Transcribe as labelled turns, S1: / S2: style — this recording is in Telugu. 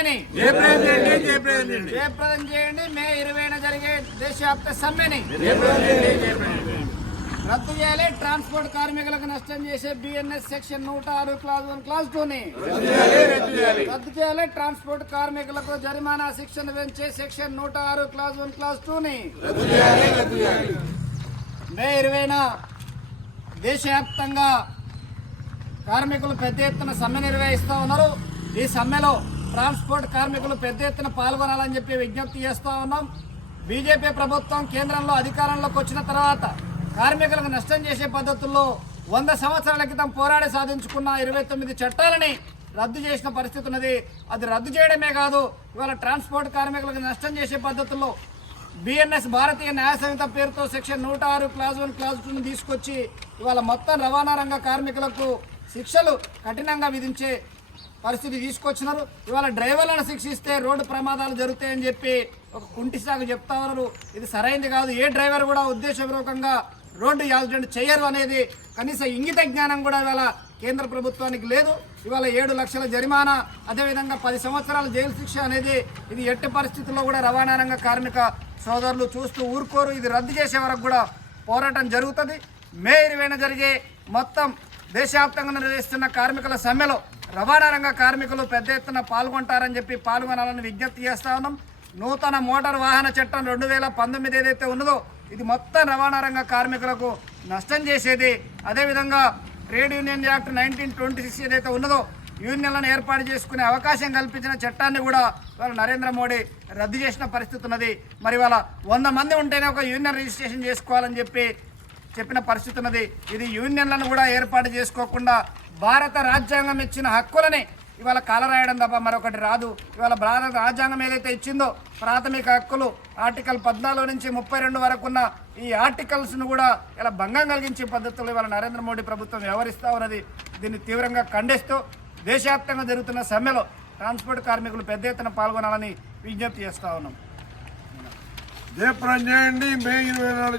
S1: సమ్మెని.
S2: జయప్రదం చేయండి
S1: మే ఇరవైన జరిగే దేశవ్యాప్త సమ్మెని. రద్దు చేయాలి. ట్రాన్స్పోర్ట్ కార్మికులకు నష్టం చేసే బిఎన్ఎస్ సెక్షన్ నూట ఆరు క్లాస్ వన్ క్లాస్ టూ ని
S2: రద్దు చేయాలి.
S1: ట్రాన్స్పోర్ట్ కార్మికులకు జరిమానా శిక్షణ పెంచే సెక్షన్ నూట ఆరు క్లాస్ వన్ క్లాస్ టూ ని
S2: రద్దు చేయాలి రద్దు చేయాలి.
S1: మే ఇరవైన దేశవ్యాప్తంగా కార్మికులు పెద్ద ఎత్తున సమ్మె నిర్వహిస్తూ ఉన్నారు. ఈ సమ్మెలో ట్రాన్స్పోర్ట్ కార్మికులు పెద్ద ఎత్తున పాల్గొనాలని చెప్పి విజ్ఞప్తి చేస్తూ ఉన్నాం. బీజేపీ ప్రభుత్వం కేంద్రంలో అధికారంలోకి వచ్చిన తర్వాత కార్మికులకు నష్టం చేసే పద్ధతుల్లో వంద సంవత్సరాల క్రితం పోరాడి సాధించుకున్న ఇరవై తొమ్మిది చట్టాలని రద్దు చేసిన పరిస్థితి ఉన్నది. అది రద్దు చేయడమే కాదు ఇవాళ ట్రాన్స్పోర్ట్ కార్మికులకు నష్టం చేసే పద్ధతుల్లో బిఎన్ఎస్ భారతీయ న్యాయ సంహిత పేరుతో సెక్షన్ నూట ఆరు క్లాజ్ వన్ క్లాజ్ టూను తీసుకొచ్చి ఇవాళ మొత్తం రవాణా రంగ కార్మికులకు శిక్షలు కఠినంగా విధించే పరిస్థితి తీసుకొచ్చినారు. ఇవాళ డ్రైవర్లను శిక్షిస్తే రోడ్డు ప్రమాదాలు జరుగుతాయని చెప్పి ఒక కుంటి సాగు చెప్తా ఉన్నారు. ఇది సరైనది కాదు. ఏ డ్రైవర్ కూడా ఉద్దేశపూర్వకంగా రోడ్డు యాక్సిడెంట్ చేయరు అనేది కనీస ఇంగిత జ్ఞానం కూడా ఇవాళ కేంద్ర ప్రభుత్వానికి లేదు. ఇవాళ ఏడు లక్షల జరిమానా అదేవిధంగా పది సంవత్సరాల జైలు శిక్ష అనేది ఇది ఎట్టి పరిస్థితుల్లో కూడా రవాణా రంగ కార్మిక సోదరులు చూస్తూ ఊరుకోరు. ఇది రద్దు చేసే వరకు కూడా పోరాటం జరుగుతుంది. మే ఇరవైన జరిగే మొత్తం దేశవ్యాప్తంగా నిర్వహిస్తున్న కార్మికుల సమ్మెలో రవాణా రంగ కార్మికులు పెద్ద ఎత్తున పాల్గొంటారని చెప్పి పాల్గొనాలని విజ్ఞప్తి చేస్తా ఉన్నాం. నూతన మోటార్ వాహన చట్టం రెండు వేల పంతొమ్మిది ఏదైతే ఉన్నదో ఇది మొత్తం రవాణా రంగ కార్మికులకు నష్టం చేసేది. అదేవిధంగా trade union act nineteen twenty six ఏదైతే ఉన్నదో యూనియన్లను ఏర్పాటు చేసుకునే అవకాశం కల్పించిన చట్టాన్ని కూడా ఇవాళ నరేంద్ర మోడీ రద్దు చేసిన పరిస్థితి ఉన్నది. మరి ఇవాళ వంద మంది ఉంటేనే ఒక యూనియన్ రిజిస్ట్రేషన్ చేసుకోవాలని చెప్పి చెప్పిన పరిస్థితి ఉన్నది. ఇది యూనియన్లను కూడా ఏర్పాటు చేసుకోకుండా భారత రాజ్యాంగం ఇచ్చిన హక్కులనే ఇవాళ కాలరాయడం తప్ప మరొకటి రాదు. ఇవాళ భారత రాజ్యాంగం ఏదైతే ఇచ్చిందో ప్రాథమిక హక్కులు ఆర్టికల్ పద్నాలుగు నుంచి ముప్పై రెండు వరకు ఉన్న ఈ ఆర్టికల్స్ను కూడా ఇలా భంగం కలిగించే పద్ధతులు ఇవాళ నరేంద్ర మోడీ ప్రభుత్వం వ్యవహరిస్తూ ఉన్నది. దీన్ని తీవ్రంగా ఖండిస్తూ దేశవ్యాప్తంగా జరుగుతున్న సమ్మెలో ట్రాన్స్పోర్ట్ కార్మికులు పెద్ద ఎత్తున పాల్గొనాలని విజ్ఞప్తి చేస్తా ఉన్నాం.
S2: జయప్రదం చేయండి మే ఇరవై